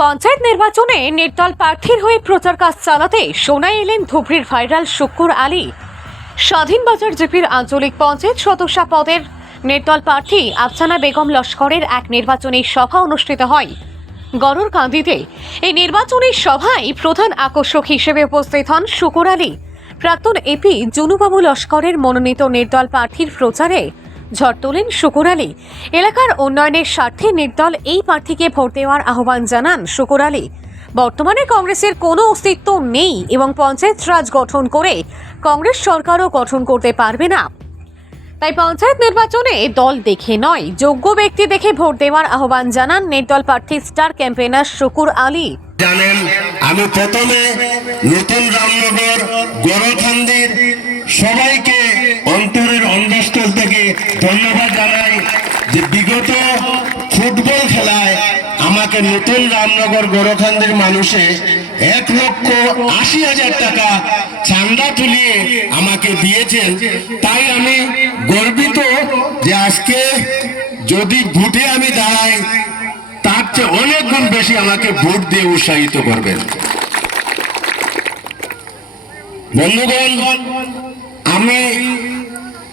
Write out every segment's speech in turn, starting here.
পঞ্চায়েত নির্বাচনে নির্দল প্রার্থীর হয়ে প্রচার কাজ চালাতে সোনায় এলেন ধুবড়ীর ভাইরাল শুক্কুর আলী। স্বাধীনবাজার জিপির আঞ্চলিক পঞ্চায়েত সদস্য পদের নির্দল প্রার্থী আফসানা বেগম লস্করের এক নির্বাচনী সভা অনুষ্ঠিত হয় গড়রকান্দিতে। এই নির্বাচনী সভায় প্রধান আকর্ষক হিসেবে উপস্থিত হন শুক্কুর আলী। প্রাক্তন এপি জুনুবাবু লস্করের মনোনীত নির্দল প্রার্থীর প্রচারে ঝড় তোলেন শুক্কুর আলী। এলাকার উন্নয়নের স্বার্থে নির্দল এই প্রার্থীকে ভোট দেওয়ার আহ্বান জানান শুক্কুর আলী। বর্তমানে কংগ্রেসের কোনো অস্তিত্ব নেই এবং পঞ্চায়েত রাজ গঠন করে কংগ্রেস সরকারও গঠন করতে পারবে না। তাই পঞ্চায়েত নির্বাচনে দল দেখে নয়, যোগ্য ব্যক্তি দেখে ভোট দেওয়ার আহ্বান জানান নির্দল প্রার্থী স্টার ক্যাম্পেইনার শুক্কুর আলী। জানেন, আমি প্রথমে নতুন রামনগর গড়রকান্দির সবাইকে অন্তরের অন্তঃস্থল থেকে ধন্যবাদ জানাই যে বিগত ফুটবল খেলায় আমাকে নতুন রামনগর গড়রকান্দির মানুষে 1,80,000 টাকা চাঁদা তুলিয়ে আমাকে দিয়েছেন। তাই আমি গর্বিত যে আজকে যদি ভোটে আমি দাঁড়াই তার চেয়ে অনেক গুণ বেশি আমাকে ভোট দিয়ে উৎসাহিত করবেন। বন্ধুগণ, আমি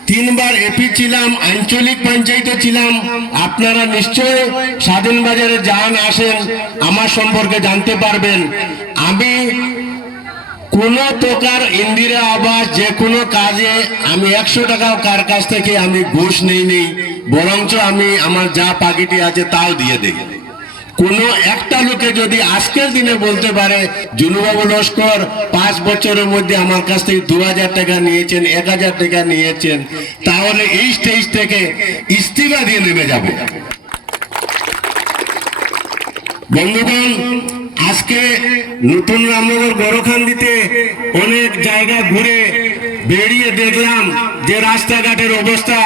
3 বার এপি ছিলাম, আঞ্চলিক পঞ্চায়েতে ছিলাম। আপনারা নিশ্চয় স্বাধীনবাজারে যান, আসেন, আমার সম্পর্কে জানতে পারবেন। আমি কোন প্রকার ইন্দিরা আবাস যে কোনো কাজে আমি 100 টাকাও কার কাছ থেকে আমি ঘুষ নেই, বরঞ্চ আমি আমার যা পাকিটি আছে তাও দিয়ে দেই। কোন একটা লোকে যদি আজকের দিনে বলতে পারে জুনুবাবু লস্কর 5 বছরের মধ্যে আমার কাছ থেকে 2000 টাকা নিয়েছেন, 1000 টাকা নিয়েছেন, তাহলে এই স্টেজ থেকে ইস্তিফা দিয়ে নেমে যাব। বন্ধুগণ, আজকে নতুন রামনগর গড়রকান্দিতে অনেক জায়গা ঘুরে বেরিয়ে দেখলাম যে রাস্তাঘাটের অবস্থা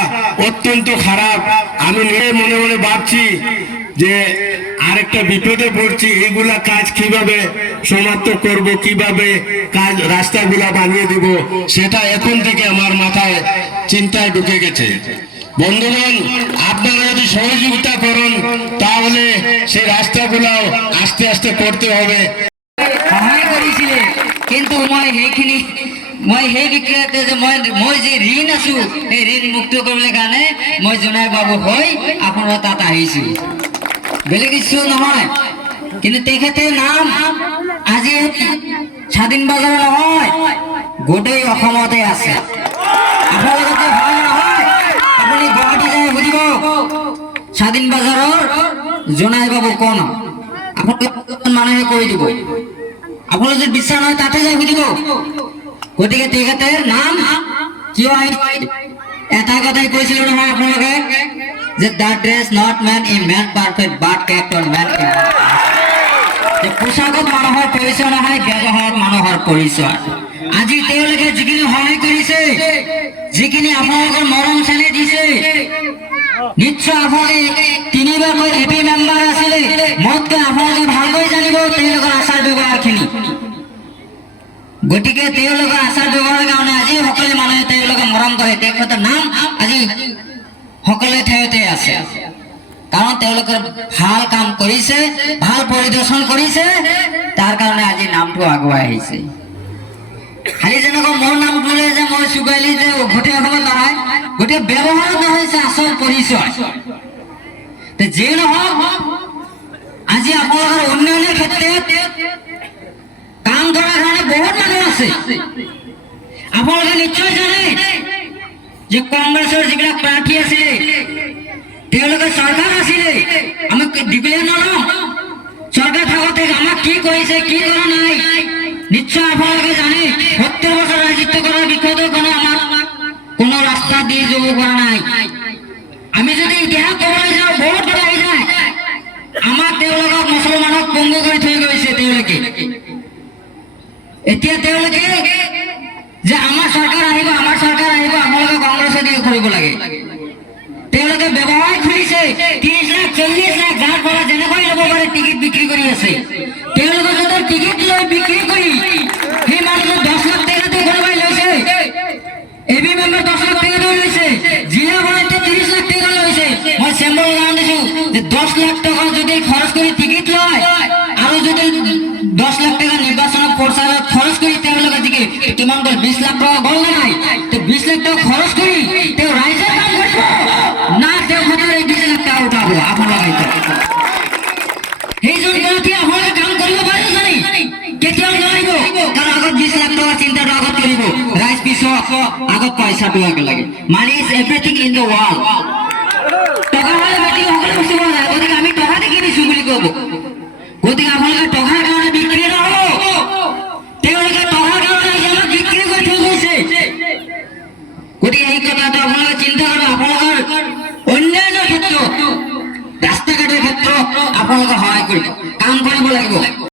অত্যন্ত খারাপ। আমি নিয়ে মনে মনে ভাবছি যে আরেকটা বিপদে পড়ছি, এইগুলা কাজ কিভাবে সমাপ্ত করব, কিভাবে কাজ রাস্তাগুলা বানিয়ে দিব, সেটা এখন থেকে আমার মাথায় চিন্তায় ঢুকে গেছে। বন্ধুগণ, আপনারা যদি সহযোগিতা করেন তাহলে সেই রাস্তাগুলো আস্তে আস্তে করতে হবে। সহায় কৰিছিলে, কিন্তু মই সেইখিনি সেই বিক্ৰেতে যে মই যে ঋণ আছো সেই ঋণ মুক্ত কৰিবলৈ কাৰণে মই জোনাই বাবু হৈ আপোনাৰ তাত আহিছো, বেলেগ কিছু নহয়। কিন্তু তেখেতৰ নাম আজি স্বাধীনবাজাৰ নহয়, গোটেই অসমতে আছে। আপোনালোকে যে ভয় নহয়, আপুনি গুৱাহাটী যাই সুধিব স্বাধীনবাজাৰৰ জোনাই বাবু কোন, আপোনালোকে মানুহে কৈ দিব। আপোনালোকে যদি বিশ্বাস নহয় তাতে যাই সুধিব। গতিকে তেখেতৰ নাম কিয় এটা কথাই কৈছিলো নহয় আপোনালোকে যে that does not mean a man perfect but character man is যে পোশাকত মানুহৰ পৰিচয় নহয়, ব্যৱহাৰত মানুহৰ পৰিচয়। আজি তেওঁলোকে যিখিনি সহায় কৰিছে, যিখিনি আপোনালোকৰ মৰম চেনেহ দিছে, নিশ্চয় আপোনালোকে 3 বাৰকৈ এপি মেম্বাৰ আছিলে, মোতকৈ আপোনালোকে ভালকৈ জানিব তেওঁলোকৰ আচাৰ ব্যৱহাৰখিনি। গতিকে তেওঁলোকৰ আচাৰ ব্যৱহাৰৰ কাৰণে আজি সকলো মানুহে তেওঁলোকে মৰম কৰে। তেখেতৰ নাম আজি সকলোৱে ঠাইতে আছে, কাৰণ তেওঁলোকে ভাল কাম কৰিছে, ভাল পৰিদৰ্শন কৰিছে, তাৰ কাৰণে আজি নামটো আগুৱাই আহিছে। খালি যেনেকৈ মোৰ নাম বোলে যে মই চুগাইলি যে গোটেই অসমত নহয়, গোটেই ব্যৱহাৰ নহৈছে আচল পৰিচয়। যি নহওক, আজি আপোনালোকৰ উন্নয়নৰ ক্ষেত্ৰত কাম কৰাৰ কাৰণে বহুত মানুহ আছে। আপোনালোকে নিশ্চয় জানে যে কংগ্ৰেছৰ যিবিলাক প্ৰাৰ্থী আছিলে তেওঁলোকে চৰকাৰ আছিলে, আমাক দিবলৈ নলওঁ। চৰকাৰ থাকোঁতে আমাক কি কৰিছে কি কৰা নাই নিশ্চয় আপোনালোকে জানে। 70 বছৰ ৰাজত্ব কৰাৰ বিষয়তো আমাক কোনো ৰাস্তা দি যাব পৰা নাই। আমি যদি ইতিহাস ক'বলৈ যাওঁ বহুত কথা আহি যায়। আমাক তেওঁলোকক মুছলমানক পংগু কৰি থৈ গৈছে তেওঁলোকে। এতিয়া তেওঁলোকে যে আমাৰ চৰকাৰ আহিব আপোনালোকে কংগ্ৰেছে দিয়ে কৰিব লাগে। তেওঁলোকে ব্যৱসায় খুলিছে 30 লাখ 40 লাখ, যাৰ পৰা যেনেকৈ ল'ব পাৰে টিকেট বিক্ৰী কৰি আছে। তেওঁলোকে যদি টিকেট লৈ বিক্ৰী কৰি সেই মানুহক 10 লাখ টকাতে কোনোবাই লৈছে, এবি মেম্বাৰ 10 লাখ টকা লৈছে, জিলা বনাইতে 30 লাখ টকা লৈছে। মই চেম্বাৰ গান দিছো যে 10 লাখ টকা যদি খৰচ কৰি টিকেট লয় আৰু আপোনালোকৰ 20 লাখ টকা গ'ল নে নাই তো 20 লাখ টকা খৰচ কৰি তেওঁ ৰাইজৰ কাম কৰিব না তেওঁ সদায় এই 20 লাখ টকা উঠাব আপোনালোকে সেইজনগৰাকী আপোনালোকে কাম কৰিব পাৰিব জানি কেতিয়াও নোৱাৰিব কাৰণ আগত 20 লাখ টকা চিন্তাটো আগত কৰিব ৰাইজ পিছত আগত পইচাটো লাগে money is everything in the world টকা হ'লে বাকী সকলো বস্তু পোৱা যায় গতিকে আমি টকা দি কিনিছোঁ বুলি ক'ব গতিকে আপোনালোকে টকাৰ কাৰণে বিক্ৰী নহ'ব তেওঁলোকে টকাৰ কাৰণে আমাক বিক্ৰী কৰি থৈ গৈছে গতিকে এই কথাটো আপোনালোকে চিন্তা কৰিব আপোনালোকৰ অন্যান্য ক্ষেত্ৰত ৰাস্তা ঘাটৰ ক্ষেত্ৰত আপোনালোকে সহায় কৰিব কাম কৰিব লাগিব